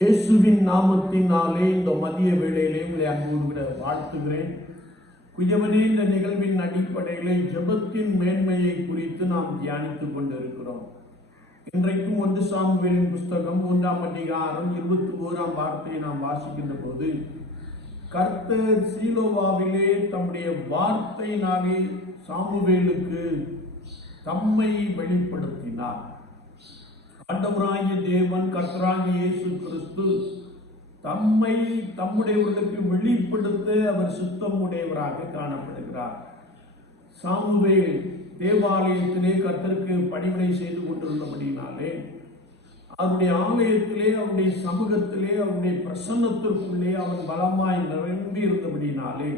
இயேசுவின் நாமத்தினாலே இந்த மதிய வேளையிலே உங்களை அன்போடு விட வாழ்த்துகிறேன். குயவனே இந்த நிகழ்வின் அடிப்படையிலே ஜெபத்தின் மேன்மையை குறித்து நாம் தியானித்துக் கொண்டிருக்கிறோம். இன்றைக்கும் ஒன்று சாமுவேலின் புஸ்தகம் மூன்றாம் அதிகாரம் இருபத்தி ஓராம் வார்த்தையை நாம் வாசிக்கின்ற போது கர்த்தர் சீலோவாவிலே தம்முடைய வார்த்தையினாலே சாமுவேலுக்கு தம்மை வெளிப்படுத்தினார். ஆண்டவராகிய தேவன் கர்த்தராகிய இயேசு கிறிஸ்து தம்மை தம்முடையவர்களுக்கு வெளிப்படுத்த அவர் சுத்தம் உடையவராக காணப்படுகிறார். சாமுவேல் தேவாலயத்திலே கர்த்தருக்கு பணிவிடை செய்து கொண்டிருந்தபடினாலே அவருடைய ஆலயத்திலே அவருடைய சமூகத்திலே அவருடைய பிரசன்னத்திற்குள்ளே அவன் பலமாய் நிரம்பி இருந்தபடினாலே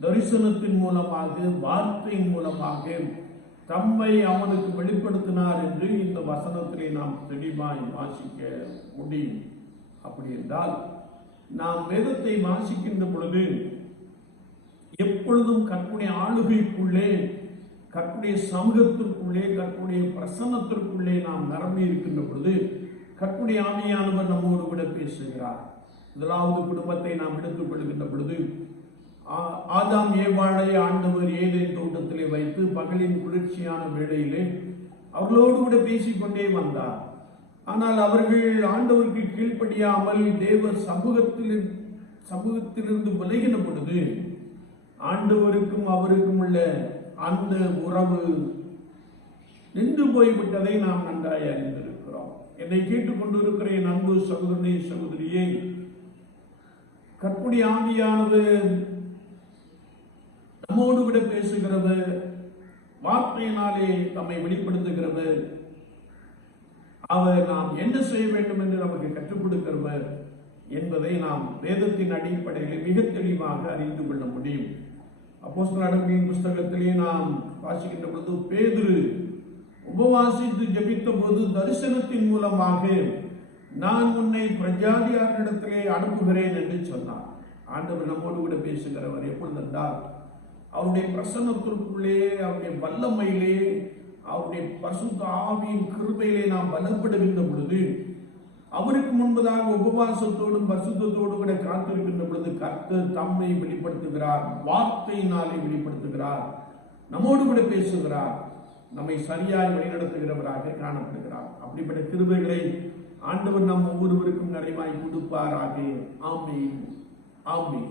தரிசனத்தின் மூலமாக வார்த்தையின் மூலமாக தம்மை அவனுக்கு வெளிப்படுத்தினார் என்று இந்த வசனத்திலே நாம் தெளிவாய் வாசிக்க முடியும். அப்படி என்றால் நாம் வேதத்தை வாசிக்கின்ற பொழுது எப்பொழுதும் கற்புடைய ஆளுகைக்குள்ளே கற்புடைய சமூகத்திற்குள்ளே கற்புடைய பிரசன்னத்திற்குள்ளே நாம் நிரம்பி இருக்கின்ற பொழுது கற்புடைய ஆமையானவர் நம்மோடு கூட பேசுகிறார். முதலாவது குடும்பத்தை நாம் எடுத்துக் கொள்கின்ற பொழுது ஆதாம் ஏவாளை ஆண்டவர் ஏதேன் தோட்டத்திலே வைத்து பகலின் குளிர்ச்சியான வேளையிலே அவர்களோடு கூட பேசிக்கொண்டே வந்தார். ஆனால் அவர்கள் ஆண்டவருக்கு கீழ்ப்படியாமல் தேவ சமூகத்தில் சமூகத்திலிருந்து விலகின பொழுது ஆண்டவருக்கும் அவருக்கும் உள்ள அந்த உறவு நின்று போய்விட்டதை நாம் நன்றாய் அறிந்திருக்கிறோம். என்னை கேட்டுக்கொண்டிருக்கிற என் அன்பு சகோதரனே சகோதரியே கற்புடி ஆவியானது நம்மோடு கூட பேசுகிறது வார்த்தையினாலே நம்மை வெளிப்படுத்துகிறது அவர் நாம் என்ன செய்ய வேண்டும் என்று நமக்கு கற்றுக் கொடுக்கிறவர் என்பதை நாம் வேதத்தின் அடிப்படையில் மிக தெளிவாக அறிந்து கொள்ள முடியும். அப்போஸ்தலர் நடவடிக்கையின் புஸ்தகத்திலே நாம் வாசிக்கின்ற பொழுது பேதுரு உபவாசித்து ஜபித்த போது தரிசனத்தின் மூலமாக நான் உன்னை பிரஜாதியாரிடத்திலே அனுப்புகிறேன் என்று சொன்னார். ஆண்டவர் நம்மோடு கூட பேசுகிறவர் எப்பொழுது என்றால் அவருடைய பிரசன்னத்திற்குள்ளே அவருடைய வல்லமையிலே அவருடைய பசுத்த ஆவியின் கிருபையிலே நாம் பலப்படுகின்ற பொழுது அவருக்கு முன்பதாக உபவாசத்தோடும் பரிசுத்தத்தோடும் கூட காத்திருக்கின்ற பொழுது கர்த்தர் தம்மை வெளிப்படுத்துகிறார் வார்த்தையினாலே வெளிப்படுத்துகிறார் நம்மோடு கூட பேசுகிறார் நம்மை சரியாய் வழிநடத்துகிறவராக காணப்படுகிறார். அப்படிப்பட்ட கிருபைகளை ஆண்டவர் நம் ஒவ்வொருவருக்கும் நிறைவாய் கொடுப்பாராக. ஆமே ஆமே